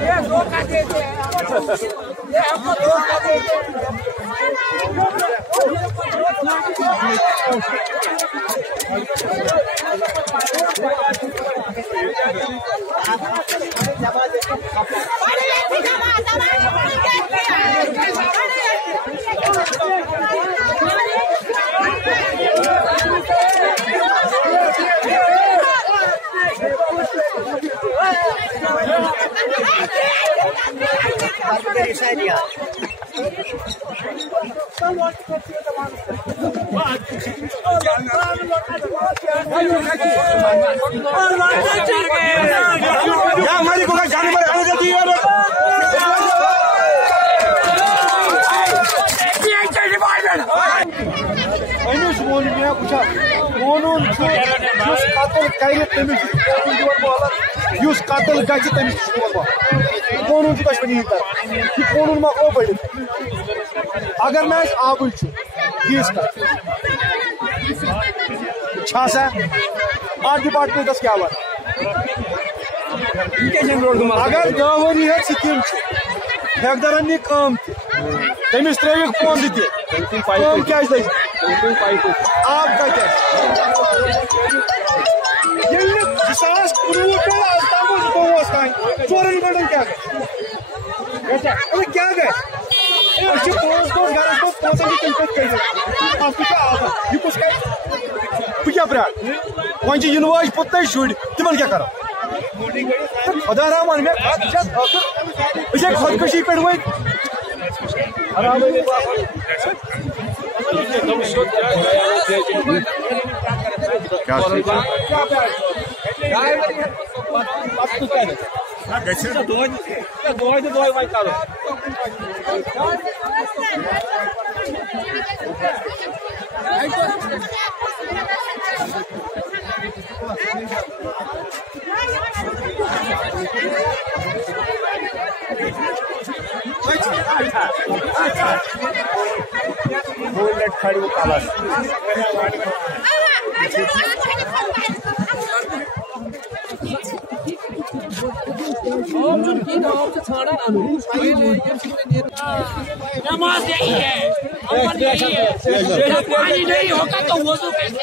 ये धोखा देते हैं, ये हमको धोखा देते हैं। कतल गज तमिस कून कश्मीरी कून मो बढ़ अगर ना आबू फीस कसा आर्ट डिपार्टमेंटस क्या वन अगर गवरी है स्कीम ठेकदारन नी काम तमिस त्रिक पोंद क्या आप का क्या 2019 पे आज तक 4 गंटन क्या क्या गए क्या ब्रा वो वाज पुत शुर तिमन क्या करो खुदा रहमान मे खुदकशी पे वो खड़ी कालस नमाज यही है, पानी नहीं होगा तो वजू कैसे?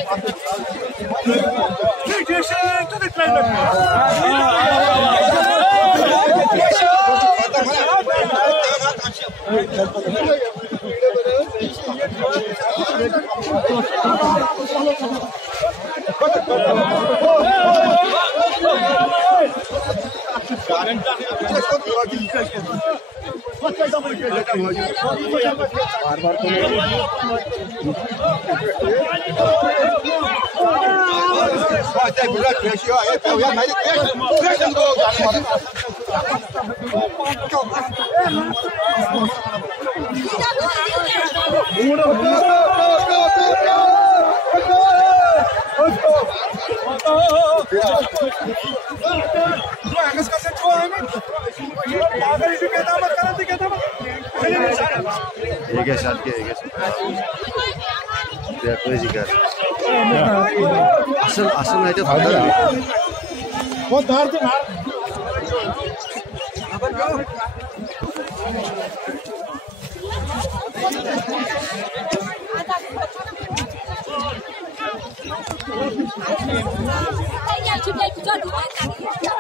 Hãy subscribe cho kênh Ghiền Mì Gõ để không bỏ lỡ những video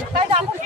hấp dẫn.